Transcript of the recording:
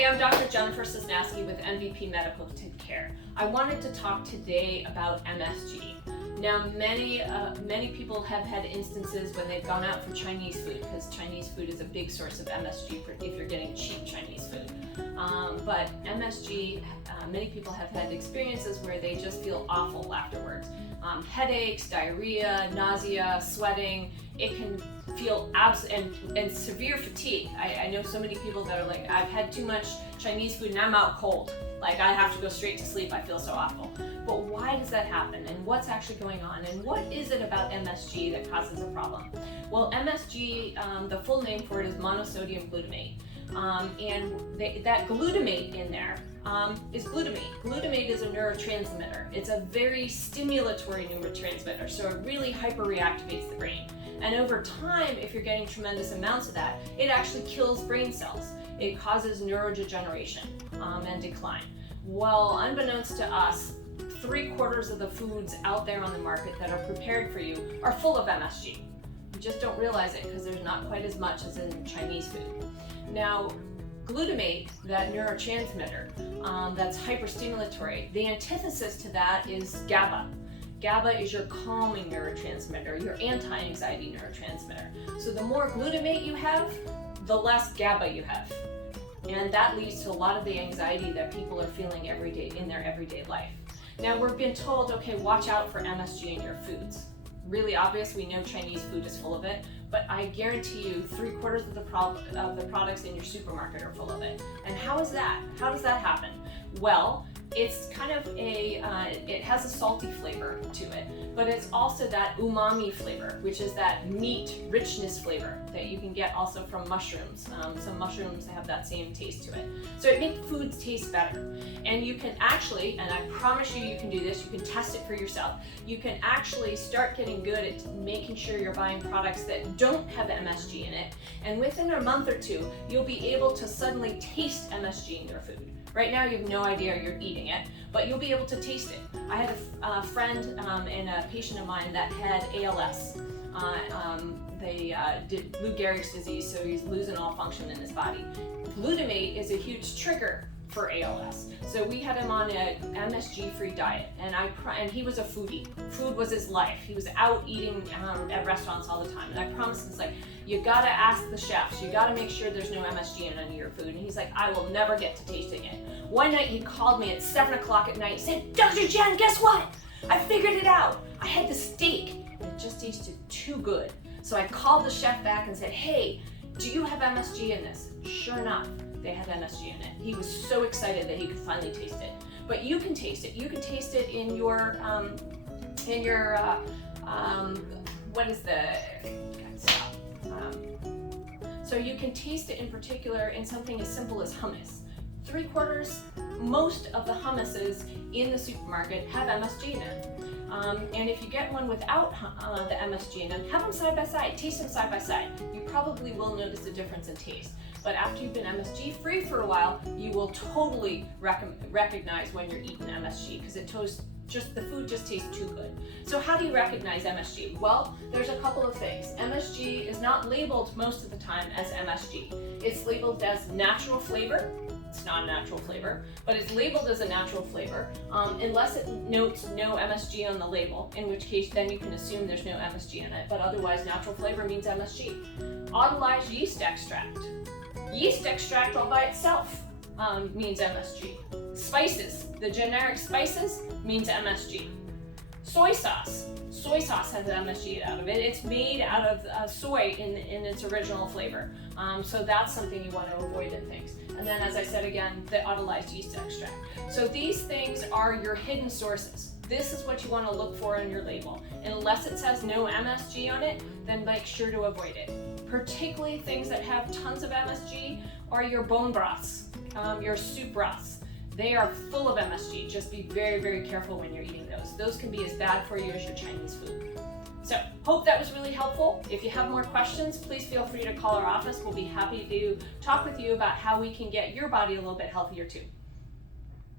Hi, I'm Dr. Jennifer Sosnowski with MVP Medical Care. I wanted to talk today about MSG. Now, many people have had instances when they've gone out for Chinese food, because Chinese food is a big source of MSG if you're getting cheap Chinese food. But MSG, many people have had experiences where they just feel awful afterwards. Headaches, diarrhea, nausea, sweating. It can feel and severe fatigue. I know so many people that are like, I've had too much Chinese food and I'm out cold. Like, I have to go straight to sleep, I feel so awful. But why does that happen, and what's actually going on, and what is it about MSG that causes a problem? Well, MSG, the full name for it is monosodium glutamate. That glutamate in there is glutamate. Glutamate is a neurotransmitter. It's a very stimulatory neurotransmitter, so it really hyperreactivates the brain. And over time, if you're getting tremendous amounts of that, it actually kills brain cells. It causes neurodegeneration and decline. Well, unbeknownst to us, 3/4 of the foods out there on the market that are prepared for you are full of MSG. You just don't realize it because there's not quite as much as in Chinese food. Now, glutamate, that neurotransmitter that's hyperstimulatory, the antithesis to that is GABA. GABA is your calming neurotransmitter, your anti-anxiety neurotransmitter. So the more glutamate you have, the less GABA you have. And that leads to a lot of the anxiety that people are feeling every day in their everyday life. Now, we've been told, okay, watch out for MSG in your foods. Really obvious, we know Chinese food is full of it, but I guarantee you 3/4 of the products in your supermarket are full of it. And how is that? How does that happen? Well, it's kind of it has a salty flavor to it, but it's also that umami flavor, which is that meat richness flavor that you can get also from mushrooms. Some mushrooms have that same taste to it. So it makes foods taste better. And you can actually, and I promise you can do this, you can test it for yourself. You can actually start getting good at making sure you're buying products that don't have MSG in it. And within a month or two, you'll be able to suddenly taste MSG in your food. Right now you have no idea you're eating it, but you'll be able to taste it. I had a friend and a patient of mine that had ALS. They did Lou Gehrig's disease, so he's losing all function in his body. Glutamate is a huge trigger for ALS. So we had him on a MSG-free diet, and he was a foodie. Food was his life. He was out eating at restaurants all the time, and I promised him, like, you gotta ask the chefs, you gotta make sure there's no MSG in any of your food. And he's like, I will never get to tasting it. One night he called me at 7 o'clock at night and said, Dr. Jen, guess what? I figured it out. I had the steak, and it just tasted too good. So I called the chef back and said, hey, do you have MSG in this? Sure enough, they had MSG in it. He was so excited that he could finally taste it. But you can taste it. You can taste it in your what is the, so you can taste it in particular in something as simple as hummus. 3/4, most of the hummuses in the supermarket have MSG in it. And if you get one without the MSG in them, have them side by side, taste them side by side. You probably will notice a difference in taste. But after you've been MSG free for a while, you will totally recognize when you're eating MSG, because the food just tastes too good. So how do you recognize MSG? Well, there's a couple of things. MSG is not labeled most of the time as MSG. It's labeled as natural flavor. It's not a natural flavor, but it's labeled as a natural flavor, unless it notes no MSG on the label, in which case then you can assume there's no MSG in it, but otherwise natural flavor means MSG. Autolyzed yeast extract. Yeast extract all by itself means MSG. Spices, the generic spices, means MSG. Soy sauce. Soy sauce has MSG out of it. It's made out of soy in its original flavor. So that's something you want to avoid in things. And then, as I said again, the autolyzed yeast extract. So these things are your hidden sources. This is what you want to look for in your label. Unless it says no MSG on it, then make sure to avoid it. Particularly things that have tons of MSG are your bone broths, your soup broths. They are full of MSG. Just be very, very careful when you're eating those. Those can be as bad for you as your Chinese food. So, hope that was really helpful. If you have more questions, please feel free to call our office. We'll be happy to talk with you about how we can get your body a little bit healthier too.